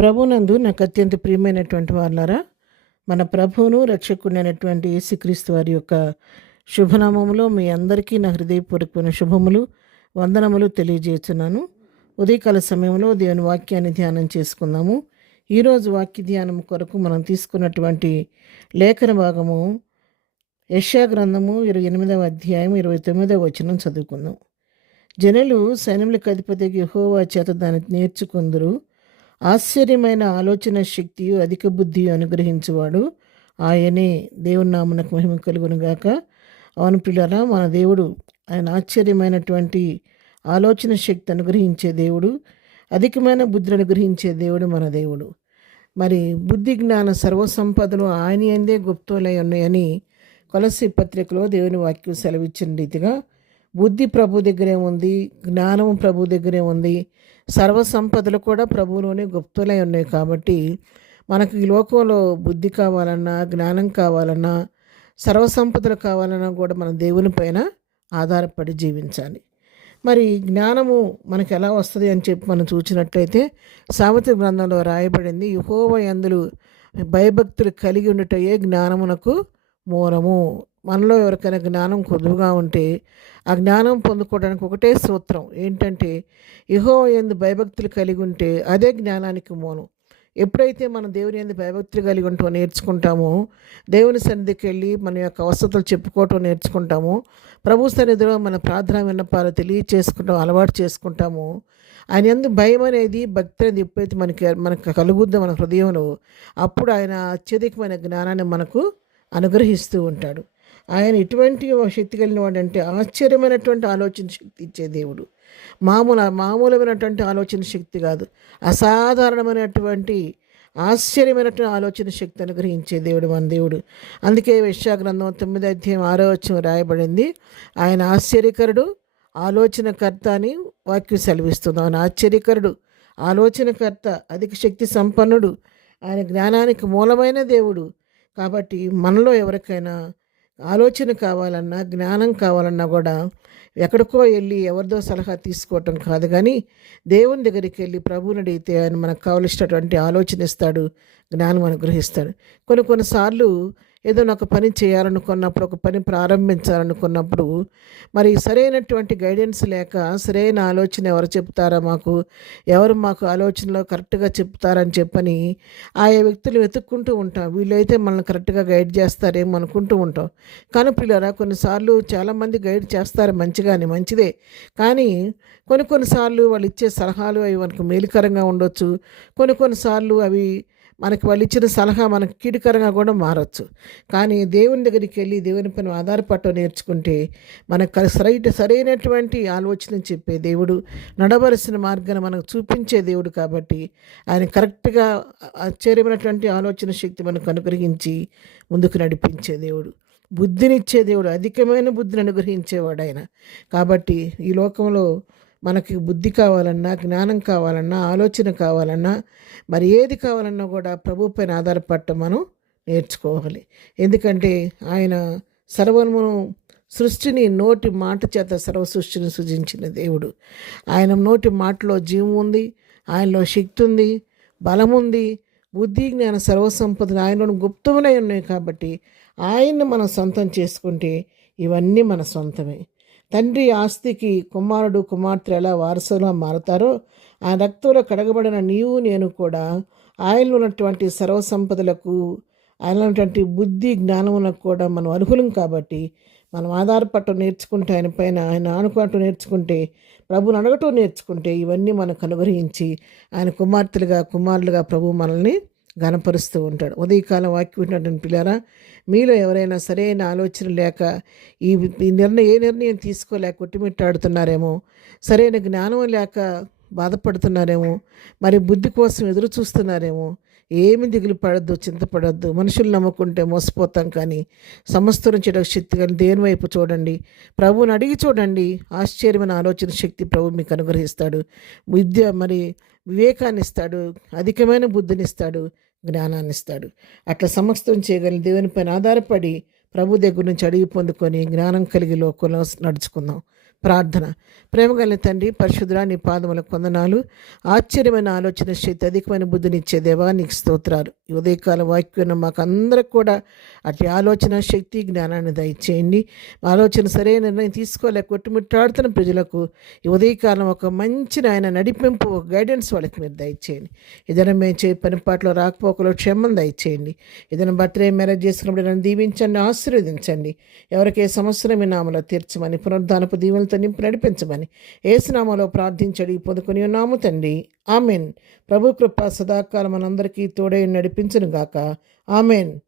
ప్రభునందు నాకు అత్యంత ప్రియమైనటువంటి వాళ్ళారా, మన ప్రభువును రక్షకుడైనటువంటి యేసుక్రీస్తు వారి యొక్క శుభనామములో మీ అందరికీ నా హృదయపూర్వకమైన శుభములు, వందనములు తెలియజేస్తున్నాను. ఉదయకాల సమయంలో దేవుని వాక్యాన్ని ధ్యానం చేసుకుందాము. ఈరోజు వాక్య ధ్యానం కొరకు మనం తీసుకున్నటువంటి లేఖన భాగము యెషయా గ్రంథము 28వ అధ్యాయం 29వ వచనం చదువుకుందాం. జనులు సైన్యములకు అధిపతి యెహోవా చేత దాన్ని నేర్చుకుందురు. ఆశ్చర్యమైన ఆలోచన శక్తియు అధిక బుద్ధియు అనుగ్రహించువాడు ఆయనే. దేవుని నామమునకు మహిమ కలుగునుగాక. అవును ప్రియులారా, మన దేవుడు ఆయన ఆశ్చర్యమైనటువంటి ఆలోచన శక్తి అనుగ్రహించే దేవుడు, అధికమైన బుద్ధిని అనుగ్రహించే దేవుడు మన దేవుడు. మరి బుద్ధి జ్ఞాన సర్వసంపదలు ఆయన యందే గుప్తులై ఉన్నాయని కొలస్సీ పత్రికలో దేవుని వాక్యం సెలవిచ్చిన రీతిగా బుద్ధి ప్రభు దగ్గరే ఉంది, జ్ఞానం ప్రభు దగ్గరే ఉంది, సర్వసంపదలు కూడా ప్రభువులోనే గుప్తులై ఉన్నాయి. కాబట్టి మనకు ఈ లోకంలో బుద్ధి కావాలన్నా, జ్ఞానం కావాలన్నా, సర్వసంపదలు కావాలన్నా కూడా మన దేవుని పైన ఆధారపడి జీవించాలి. మరి జ్ఞానము మనకు ఎలా వస్తుంది అని చెప్పి మనం చూసినట్లయితే సామెతల గ్రంథంలో రాయబడింది, యెహోవా యందు భయభక్తులు కలిగి ఉండుటయే జ్ఞానమునకు మూలము. మనలో ఎవరికైనా జ్ఞానం కొద్దుగా ఉంటే ఆ జ్ఞానం పొందుకోవడానికి ఒకటే సూత్రం ఏంటంటే, యెహోవా యందు భయభక్తులు కలిగి ఉంటే అదే జ్ఞానానికి మూలం. ఎప్పుడైతే మనం దేవుని యందు భయభక్తులు కలిగి ఉంటామో నేర్చుకుంటామో, దేవుని సన్నిధికి వెళ్ళి మన యొక్క అవసరతలు చెప్పుకోవటం నేర్చుకుంటామో, ప్రభు సన్నిధిలో మన ప్రార్థన విన్నపాలు తెలియచేసుకుంటాం, అలవాటు చేసుకుంటాము. ఆయన యందు భయం అనేది, భక్తి అనేది ఎప్పుడైతే మనకు కలుగుద్దో మన హృదయంలో, అప్పుడు ఆయన అత్యధికమైన జ్ఞానాన్ని మనకు అనుగ్రహిస్తూ ఉంటాడు. ఆయన ఎటువంటి శక్తి కలిగిన వాడంటే ఆశ్చర్యమైనటువంటి ఆలోచన శక్తి ఇచ్చే దేవుడు. మామూలమైనటువంటి ఆలోచన శక్తి కాదు, అసాధారణమైనటువంటి ఆశ్చర్యమైనటువంటి ఆలోచన శక్తి అనుగ్రహించే దేవుడు మన దేవుడు. అందుకే యెషయా గ్రంథం 9వ అధ్యాయం 6వ వచనం రాయబడింది, ఆయన ఆశ్చర్యకరుడు, ఆలోచనకర్త అని వాక్యం సెలవిస్తుంది. ఆయన ఆశ్చర్యకరుడు, ఆలోచనకర్త, అధిక శక్తి సంపన్నుడు, ఆయన జ్ఞానానికి మూలమైన దేవుడు. కాబట్టి మనలో ఎవరికైనా ఆలోచన కావాలన్నా, జ్ఞానం కావాలన్నా కూడా ఎక్కడికో వెళ్ళి ఎవరిదో సలహా తీసుకోవటం కాదు, కానీ దేవుని దగ్గరికి వెళ్ళి ప్రభువుని అడిగితే ఆయన మనకు కావలసినటువంటి ఆలోచన ఇస్తాడు, జ్ఞానం అనుగ్రహిస్తాడు. కొన్నిసార్లు ఏదైనా ఒక పని చేయాలనుకున్నప్పుడు, ఒక పని ప్రారంభించాలనుకున్నప్పుడు మరి సరైనటువంటి గైడెన్స్ లేక, సరైన ఆలోచన ఎవరు చెప్తారా మాకు, ఎవరు మాకు ఆలోచనలో కరెక్ట్గా చెప్తారని చెప్పని ఆయా వ్యక్తులు వెతుక్కుంటూ ఉంటాం. వీళ్ళైతే మనల్ని కరెక్ట్గా గైడ్ చేస్తారేమో అనుకుంటూ ఉంటాం. కానీ పిల్లరా, కొన్నిసార్లు చాలామంది గైడ్ చేస్తారు, మంచిదే. కానీ కొన్నిసార్లు వాళ్ళు ఇచ్చే సలహాలు అవి మనకు మేలుకరంగా ఉండొచ్చు. కొన్నిసార్లు అవి మనకి వాళ్ళు ఇచ్చిన సలహా మనకు కీడుకరంగా కూడా మారచ్చు. కానీ దేవుని దగ్గరికి వెళ్ళి దేవుని పైన ఆధారపడటం నేర్చుకుంటే మనకు సరైనటువంటి ఆలోచన చెప్పే దేవుడు, నడవలసిన మార్గాన్ని మనకు చూపించే దేవుడు. కాబట్టి ఆయన కరెక్ట్గా ఆశ్చర్యమైనటువంటి ఆలోచన శక్తి మనకు అనుగ్రహించి ముందుకు నడిపించే దేవుడు, బుద్ధినిచ్చే దేవుడు, అధికమైన బుద్ధిని అనుగ్రహించేవాడు ఆయన. కాబట్టి ఈ లోకంలో మనకి బుద్ధి కావాలన్నా, జ్ఞానం కావాలన్నా, ఆలోచన కావాలన్నా, మరి ఏది కావాలన్నా కూడా ప్రభు పైన ఆధారపడటం మనం నేర్చుకోవాలి. ఎందుకంటే ఆయన సర్వమును సృష్టిని నోటి మాట చేత సర్వ సృష్టిని సృజించిన దేవుడు. ఆయన నోటి మాటలో జీవం ఉంది, ఆయనలో శక్తి ఉంది, బలం ఉంది, బుద్ధి జ్ఞాన సర్వసంపదలు ఆయనలో గుప్తములై ఉన్నాయి. కాబట్టి ఆయన్ని మనం సొంతం చేసుకుంటే ఇవన్నీ మన సొంతమే. తండ్రి ఆస్తికి కుమారుడు కుమార్తె ఎలా వారసులా మారతారో, ఆ రక్తంలో కడగబడిన నీవు నేను కూడా ఆయనలో ఉన్నటువంటి సర్వసంపదలకు, ఆయన ఉన్నటువంటి బుద్ధి జ్ఞానములకు కూడా మనం అర్హులం. కాబట్టి మనం ఆధారపడటం నేర్చుకుంటే, ఆయన పైన ఆయన ఆనుకోవటం నేర్చుకుంటే, ప్రభుని అడగటం నేర్చుకుంటే ఇవన్నీ మనకు అనుగ్రహించి ఆయన కుమారులుగా ప్రభు మనల్ని ఘనపరుస్తూ ఉంటాడు. ఉదయకాలం వాక్యం వింటున్నటువంటి పిల్లరా, మీలో ఎవరైనా సరైన ఆలోచన లేక ఏ నిర్ణయం తీసుకోలేక కొట్టుమిట్టాడుతున్నారేమో, సరైన జ్ఞానం లేక బాధపడుతున్నారేమో, మరి బుద్ధి కోసం ఎదురు చూస్తున్నారేమో, ఏమి దిగులు పడద్దు, చింతపడద్దు. మనుషులు నమ్ముకుంటే మోసపోతాం, కానీ సమస్తను చెడు శక్తి కానీ దేని వైపు చూడండి, ప్రభువుని అడిగి చూడండి. ఆశ్చర్యమైన ఆలోచన శక్తి ప్రభు మీకు అనుగ్రహిస్తాడు. వివేకాన్ని ఇస్తాడు, అధికమైన బుద్ధిని ఇస్తాడు, జ్ఞానాన్ని ఇస్తాడు. అట్లా సమస్తం చేయగలిగిన దేవుని పైన ఆధారపడి ప్రభు దగ్గర నుంచి అడిగి పొందుకొని జ్ఞానం కలిగి లోకంలో నడుచుకుందాం. ప్రార్థన. ప్రేమగల తండ్రి, పరిశుద్ధుడా, నీ పాదములకు వందనాలు. ఆశ్చర్యమైన ఆలోచన శక్తి, అధికమైన బుద్ధినిచ్చే దేవా, నీకు స్తోత్రాలు. ఈ ఉదయకాల వాక్యం మాకు అందరికి కూడా అటు ఆలోచన శక్తి, జ్ఞానాన్ని దయచేయండి. ఆలోచన సరైన నిర్ణయం తీసుకోలేక కొట్టుమిట్టాడుతున్న ప్రజలకు ఈ ఉదయకాలం ఒక మంచి ఆయన నడిపింపు, ఒక గైడెన్స్ వాళ్ళకి మీరు దయచేయండి. ఏదైనా మేము చే పనిపాట్లో రాకపోకలో క్షేమం దయచేయండి. ఏదైనా బర్త్డే మ్యారేజ్ చేసుకున్నప్పుడు నన్ను దీవించండి, ఆశీర్వదించండి. ఎవరికి ఏ సమస్యను మీ నామలో తీర్చమని, పునరుద్ధానపు దీవులతో నింపి నడిపించమని యేసునామములో ప్రార్థించడి పొందుకుని ఉన్నాము తండ్రి. ఆమెన్. ప్రభు కృప సదాకాలం మనందరికీ తోడై నడిపించును గాక. ఆమెన్.